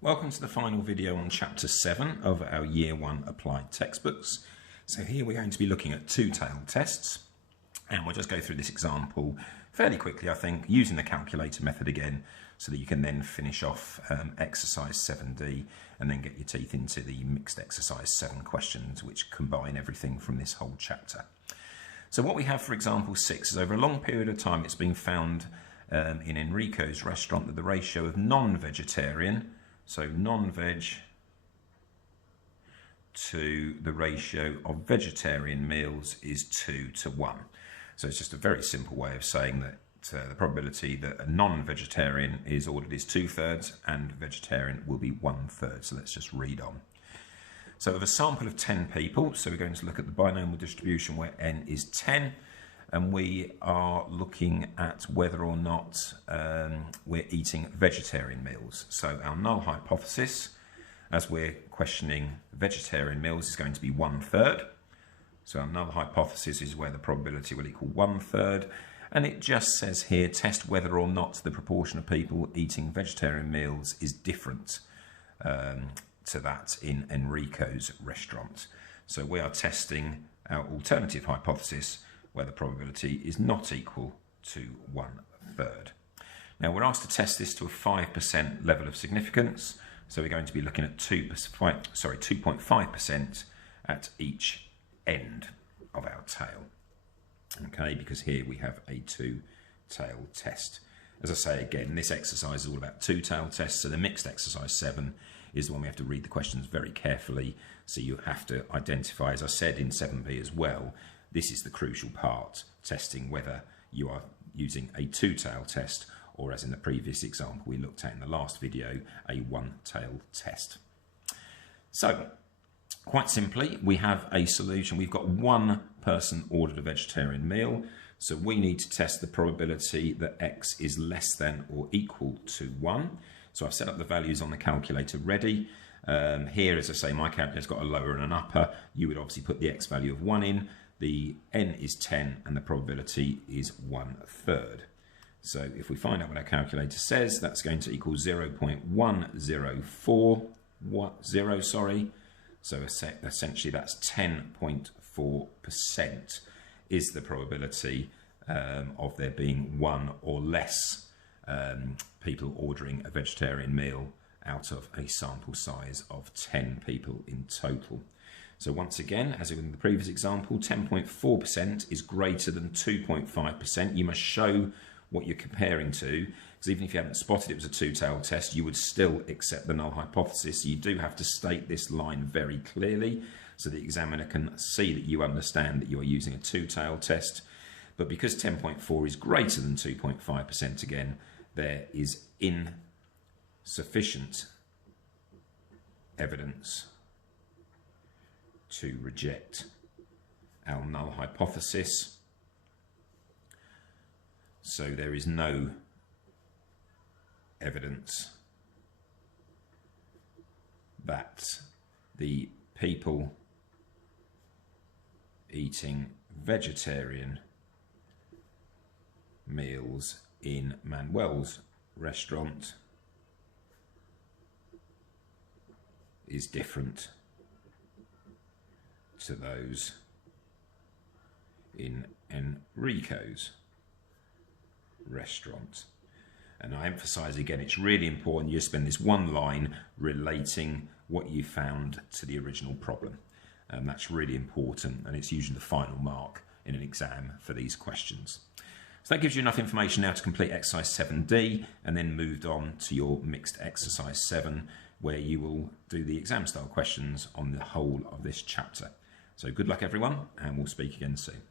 Welcome to the final video on Chapter 7 of our Year 1 Applied textbooks. So here we're going to be looking at two-tailed tests, and we'll just go through this example fairly quickly, I think, using the calculator method again, so that you can then finish off exercise 7D and then get your teeth into the mixed exercise 7 questions, which combine everything from this whole chapter. So what we have for example 6 is over a long period of time it's been found in Enrico's restaurant that the ratio of non-vegetarian, so non-veg to the ratio of vegetarian meals is 2 to 1. So it's just a very simple way of saying that the probability that a non-vegetarian is ordered is 2/3 and vegetarian will be 1/3. So let's just read on. So of a sample of 10 people, so we're going to look at the binomial distribution where n is 10, and we are looking at whether or not we're eating vegetarian meals. So our null hypothesis, as we're questioning vegetarian meals, is going to be 1/3. So our null hypothesis is where the probability will equal 1/3, and it just says here, test whether or not the proportion of people eating vegetarian meals is different to that in Enrico's restaurant. So we are testing our alternative hypothesis where the probability is not equal to 1/3. Now we're asked to test this to a 5% level of significance, so we're going to be looking at 2.5% at each end of our tail. Okay, because here we have a two-tailed test. As I say again, this exercise is all about two-tailed tests, so the mixed exercise 7 is the one we have to read the questions very carefully, so you have to identify, as I said in 7B as well, this is the crucial part, testing whether you are using a two-tailed test or, as in the previous example we looked at in the last video, a one-tailed test. So, quite simply, we have a solution. We've got one person ordered a vegetarian meal, so we need to test the probability that x is less than or equal to 1. So I've set up the values on the calculator ready. Here, as I say, my calculator's got a lower and an upper. You would obviously put the x value of 1 in. The n is 10 and the probability is 1/3. So if we find out what our calculator says, that's going to equal 0.1040, so essentially that's 10.4% is the probability of there being one or less people ordering a vegetarian meal out of a sample size of 10 people in total. So once again, as in the previous example, 10.4% is greater than 2.5%. You must show what you're comparing to, because even if you haven't spotted it was a two-tailed test, you would still accept the null hypothesis. You do have to state this line very clearly so the examiner can see that you understand that you are using a two-tailed test. But because 10.4 is greater than 2.5% again, there is insufficient evidence to reject our null hypothesis. So there is no evidence that the people eating vegetarian meals in Manuel's restaurant is different to those in Enrico's restaurant. And I emphasize again, it's really important you spend this one line relating what you found to the original problem. That's really important, and it's usually the final mark in an exam for these questions. So that gives you enough information now to complete exercise 7D and then moved on to your mixed exercise 7, where you will do the exam style questions on the whole of this chapter. So good luck everyone, and we'll speak again soon.